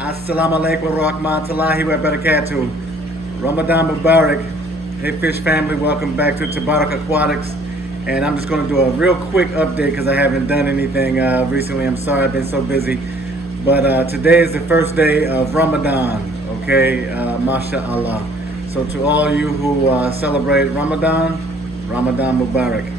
Assalamu alaikum wa rahmatullahi wa barakatuh. Ramadan Mubarak. Hey fish family, welcome back to Tabarak Aquatics. And I'm just going to do a real quick update because I haven't done anything recently. I'm sorry, I've been so busy. But today is the first day of Ramadan, okay? MashaAllah. So to all you who celebrate Ramadan, Ramadan Mubarak.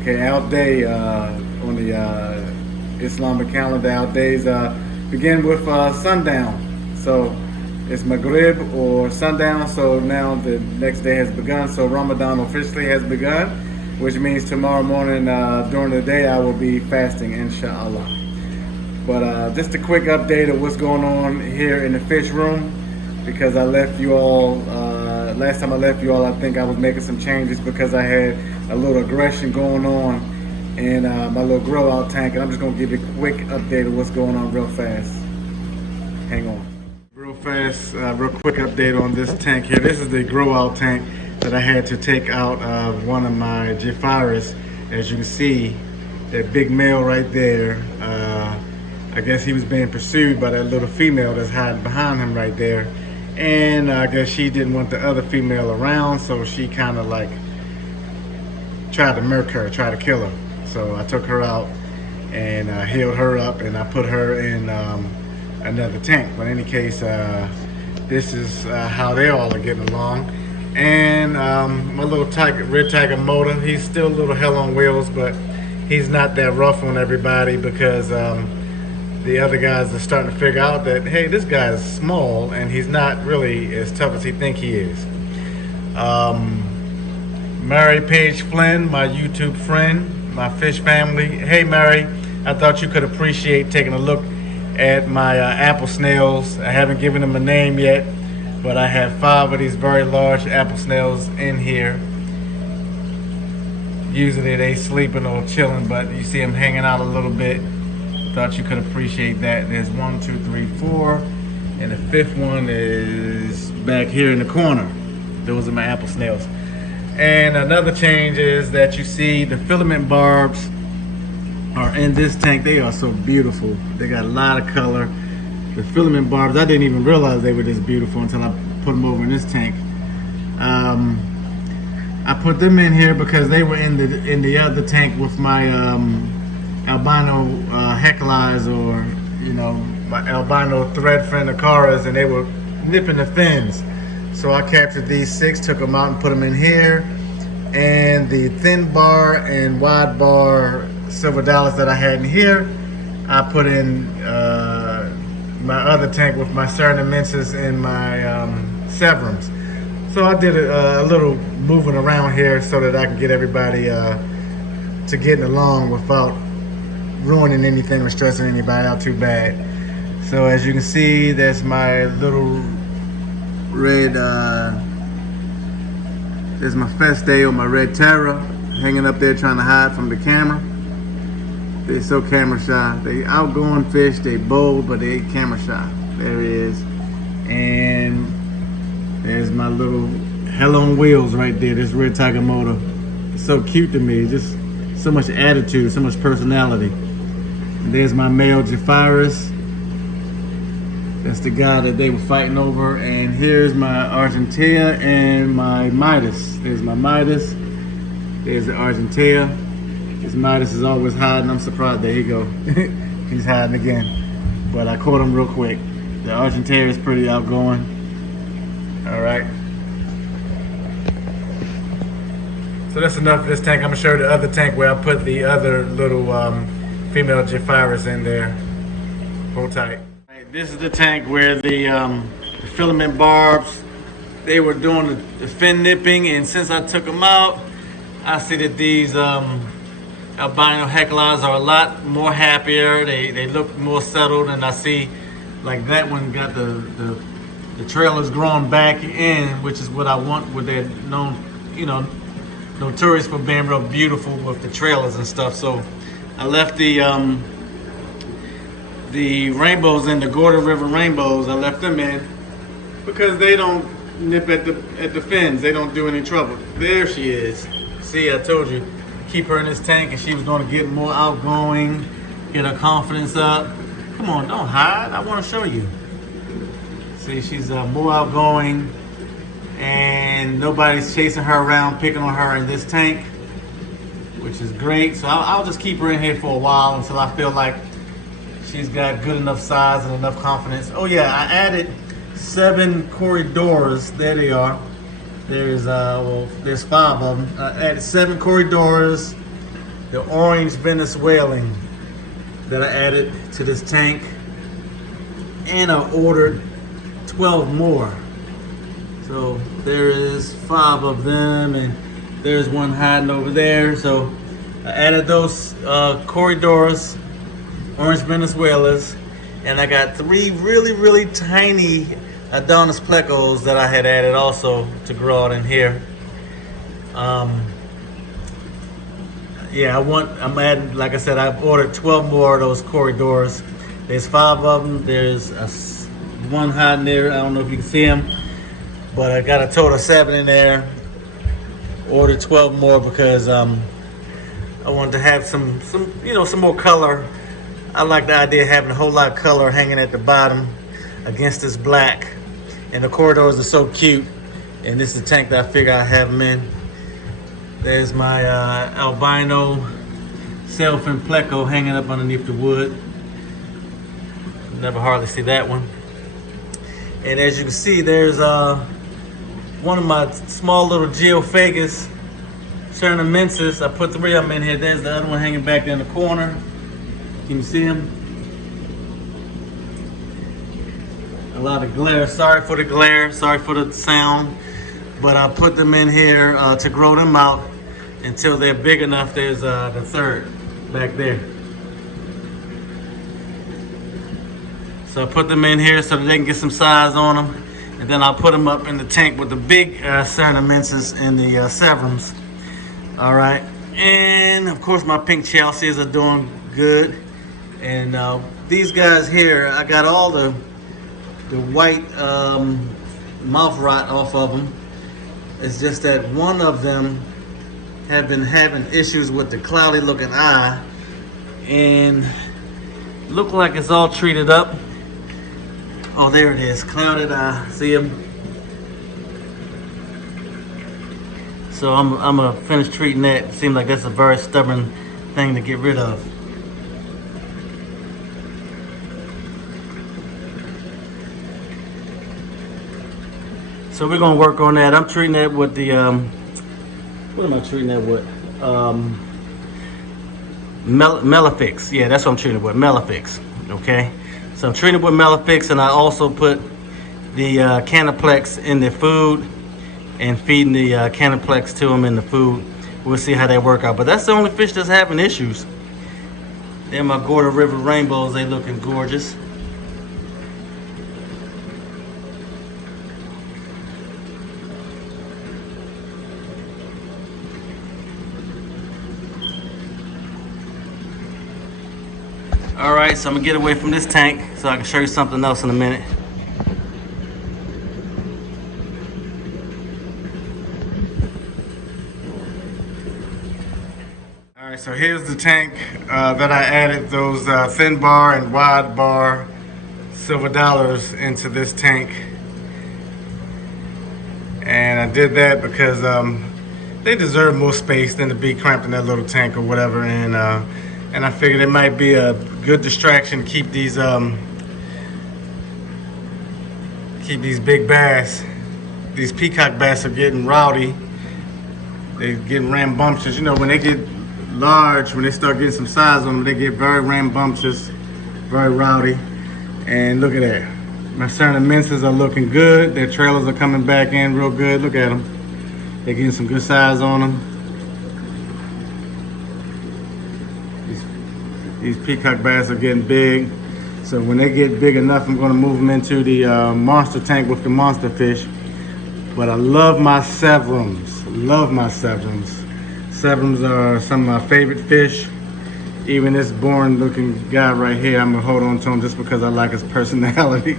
Okay, our day on the Islamic calendar, our days begin with sundown. So it's Maghrib or sundown, so now the next day has begun. So Ramadan officially has begun, which means tomorrow morning during the day I will be fasting, inshallah. But just a quick update of what's going on here in the fish room, because I left you all, last time I left you all, I think I was making some changes because I had a little aggression going on in my little Growout tank, and I'm just going to give you a quick update of what's going on real fast. Hang on. Real fast, real quick update on this tank here. This is the Growout tank that I had to take out of one of my Jephyris. As you can see, that big male right there, I guess he was being pursued by that little female that's hiding behind him right there. And I guess she didn't want the other female around, so she kind of like tried to murk her, tried to kill her. So I took her out and healed her up, and I put her in another tank. But in any case, this is how they all are getting along. And my little red tiger motor, he's still a little hell on wheels, but he's not that rough on everybody because the other guys are starting to figure out that, hey, this guy is small and he's not really as tough as he think he is. Mary Page Flynn, my YouTube friend, my fish family. Hey Mary, I thought you could appreciate taking a look at my apple snails. I haven't given them a name yet, but I have 5 of these very large apple snails in here. Usually they sleeping or chilling, but you see them hanging out a little bit. Thought you could appreciate that. There's 1, 2, 3, 4, and the 5th one is back here in the corner. Those are my apple snails. And another change is that you see the filament barbs are in this tank. They are so beautiful. They got a lot of color. The filament barbs, I didn't even realize they were this beautiful until I put them over in this tank. I put them in here because they were in the other tank with my albino heckles, or my albino thread fin acaras, and they were nipping the fins. So I captured these 6, took them out and put them in here. And the thin bar and wide bar silver dollars that I had in here, I put in my other tank with my Cernamensis and my Severums. So I did a little moving around here so that I can get everybody to getting along without ruining anything or stressing anybody out too bad. So as you can see, that's my little red, there's my Feste or my red Terra hanging up there trying to hide from the camera. They're so camera shy. They outgoing fish, they bold, but they ain't camera shy. There he is. And there's my little hell on wheels right there, this red tiger motor. It's so cute to me, just so much attitude, so much personality. And there's my male Jephyris. That's the guy that they were fighting over. And here's my Argentea and my Midas. There's my Midas. There's the Argentea. This Midas is always hiding. I'm surprised. There you go. He's hiding again. But I caught him real quick. The Argentea is pretty outgoing. All right. So that's enough of this tank. I'm gonna show you the other tank where I put the other little female Jephyris in there. Hold tight. This is the tank where the filament barbs, they were doing the fin nipping, and since I took them out, I see that these albino heckles are a lot more happier. They look more settled, and I see like that one got the trailers growing back in, which is what I want, where they're known, notorious for being real beautiful with the trailers and stuff. So I left the rainbows in the Gorda River rainbows. I left them in because they don't nip at the fins. They don't do any trouble. There she is. See, I told you, keep her in this tank, and she was going to get more outgoing, get her confidence up. Come on, don't hide. I want to show you. See, she's more outgoing, and nobody's chasing her around, picking on her in this tank, which is great. So I'll just keep her in here for a while until I feel like she's got good enough size and enough confidence. Oh yeah, I added 7 corridors. There they are. There's there's 5 of them. I added 7 corridors. The orange Venezuelan that I added to this tank, and I ordered 12 more. So there is 5 of them, and there's one hiding over there. So I added those corridors, orange Venezuelas, and I got 3 really tiny Adonis plecos that I had added also to grow out in here. Yeah, I'm adding, like I said, I've ordered 12 more of those corridors. There's 5 of them. There's one hiding there. I don't know if you can see him, but I got a total of 7 in there. Ordered 12 more because I wanted to have some more color. I like the idea of having a whole lot of color hanging at the bottom against this black. And the corridors are so cute. And this is the tank that I figure I have them in. There's my albino sailfin pleco hanging up underneath the wood. Never hardly see that one. And as you can see, there's one of my small little Geophagus Cernamensis. I put 3 of them in here. There's the other one hanging back there in the corner. Can you see him? A lot of glare. Sorry for the glare. Sorry for the sound. But I put them in here to grow them out until they're big enough. There's the 3rd back there. So I put them in here so that they can get some size on them. And then I'll put them up in the tank with the big Cernamensis and the Severums. All right. And of course my pink Chelseas are doing good. And these guys here, I got all the white mouth rot off of them. It's just that one of them have been having issues with the cloudy looking eye, and look like it's all treated up. Oh, there it is, clouded eye. See him? So I'm gonna finish treating that. It seems like that's a very stubborn thing to get rid of. So we're gonna work on that. I'm treating that with the what am I treating that with? Melifix. Yeah, that's what I'm treating it with, Melifix. Okay, so I'm treating it with Melifix, and I also put the Canaplex in the food and feeding the Canaplex to them in the food. We'll see how they work out. But that's the only fish that's having issues. They're my Gorda River Rainbows. They looking gorgeous. Alright, so I'm gonna get away from this tank so I can show you something else in a minute. Alright, so here's the tank that I added those thin bar and wide bar silver dollars into this tank. And I did that because they deserve more space than to be cramped in that little tank or whatever. And I figured it might be a good distraction. Keep these big bass. These peacock bass are getting rowdy. They're getting rambunctious. You know, when they get large, when they start getting some size on them, they get very rambunctious, very rowdy. And look at that. My Cernamensis are looking good. Their trailers are coming back in real good. Look at them. They're getting some good size on them. These peacock bass are getting big. So when they get big enough, I'm gonna move them into the monster tank with the monster fish. But I love my Severums, love my Severums. Severums are some of my favorite fish. Even this boring looking guy right here, I'm gonna hold on to him just because I like his personality.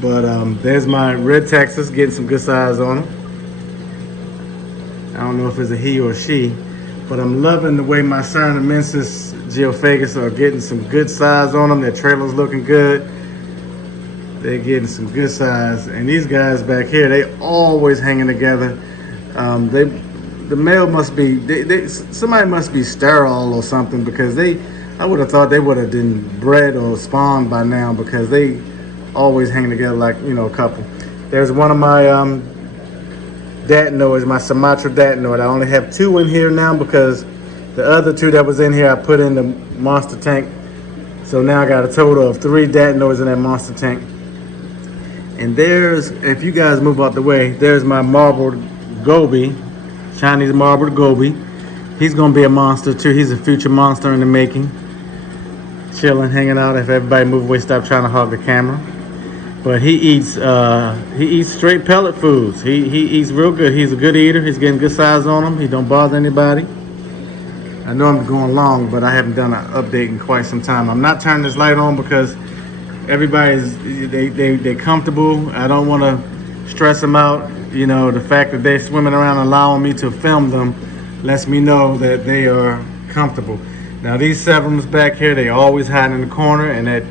But there's my red Texas, getting some good size on him. I don't know if it's a he or a she, but I'm loving the way my Cernamensis Geophagus are getting some good size on them. Their trailer's looking good. They're getting some good size. And these guys back here, they always hanging together. The male must be, somebody must be sterile or something, because I would have thought they would have been bred or spawned by now, because they always hang together like, a couple. There's one of my datinoids, my Sumatra datinoid. I only have 2 in here now because the other 2 that was in here I put in the monster tank. So now I got a total of 3 datinoids in that monster tank. And there's, if you guys move out the way, there's my marbled goby, Chinese marbled goby. He's gonna be a monster too. He's a future monster in the making. Chilling, hanging out. If everybody move away, stop trying to hog the camera. But he eats straight pellet foods. He eats real good. He's a good eater. He's getting good size on him. He don't bother anybody. I know I'm going long, but I haven't done an update in quite some time. I'm not turning this light on because everybody's they're comfortable. I don't want to stress them out. The fact that they're swimming around allowing me to film them lets me know that they are comfortable. Now these Severums back here, they always hide in the corner, and that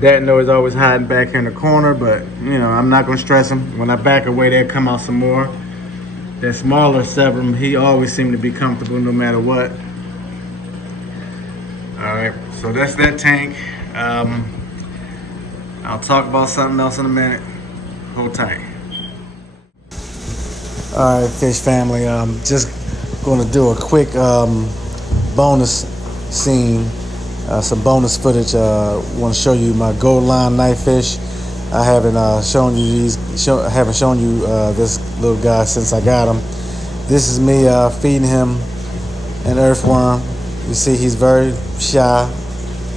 datinoid is always hiding back here in the corner, but I'm not going to stress them. When I back away, they'll come out some more. That smaller Severum, he always seemed to be comfortable no matter what. Alright, so that's that tank. I'll talk about something else in a minute. Hold tight. Alright, fish family, just going to do a quick bonus scene, some bonus footage. Want to show you my Goldline Knifefish. I haven't shown you this little guy since I got him. This is me feeding him an earthworm. You see, he's very shy,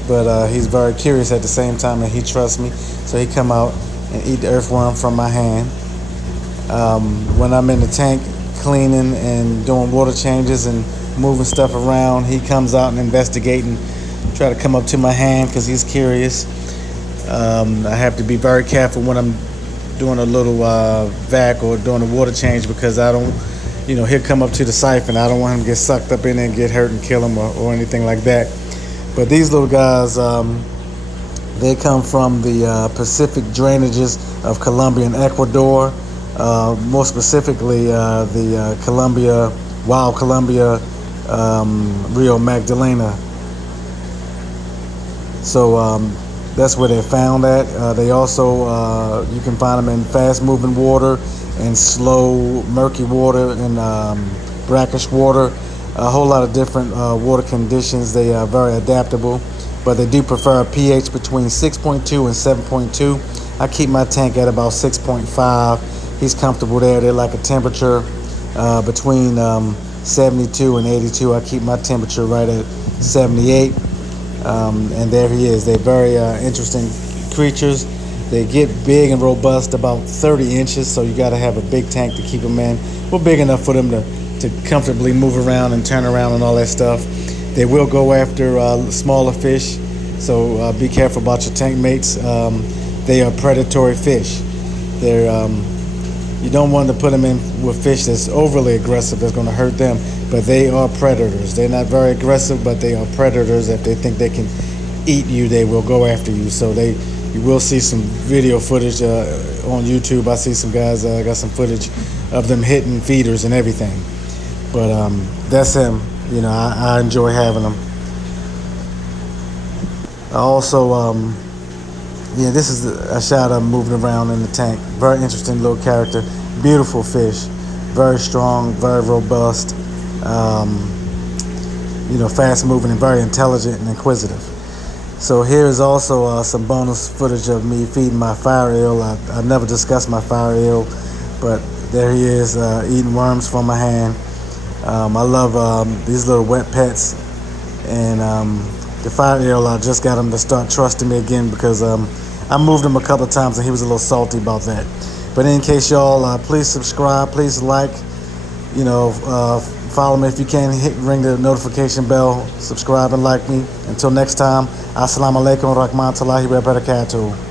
but he's very curious at the same time, and he trusts me. So he come out and eat the earthworm from my hand. When I'm in the tank cleaning and doing water changes and moving stuff around, he comes out and investigating, try to come up to my hand because he's curious. I have to be very careful when I'm doing a little vac or doing a water change, because I don't, he'll come up to the siphon. I don't want him to get sucked up in there and get hurt and kill him or anything like that. But these little guys, they come from the Pacific drainages of Colombia and Ecuador. More specifically, the Wild Colombia, Rio Magdalena. So that's where they're found at. They also, you can find them in fast-moving water and slow, murky water and brackish water. A whole lot of different water conditions. They are very adaptable, but they do prefer a pH between 6.2 and 7.2. I keep my tank at about 6.5. He's comfortable there. They like a temperature between 72 and 82. I keep my temperature right at 78. And there he is. They're very interesting creatures. They get big and robust, about 30 inches, so you got to have a big tank to keep them in. Well, big enough for them to comfortably move around and turn around and all that stuff. They will go after smaller fish, so be careful about your tank mates. They are predatory fish. They're you don't want to put them in with fish that's overly aggressive, that's going to hurt them, but they are predators. They're not very aggressive, but they are predators. If they think they can eat you, they will go after you. So you will see some video footage on YouTube. I see some guys got some footage of them hitting feeders and everything. But that's him. I enjoy having them. I also, this is a shot of him moving around in the tank. Very interesting little character. Beautiful fish. Very strong, very robust. Fast moving and very intelligent and inquisitive. So here's also some bonus footage of me feeding my fire eel. I never discussed my fire eel, but there he is eating worms from my hand. I love these little wet pets, and the fire eel, I just got him to start trusting me again, because I moved him a couple of times and he was a little salty about that. But in case y'all, please subscribe, please like, follow me if you can, ring the notification bell, subscribe and like me. Until next time, assalamu alaikum wa rahmatullahi wa barakatuh.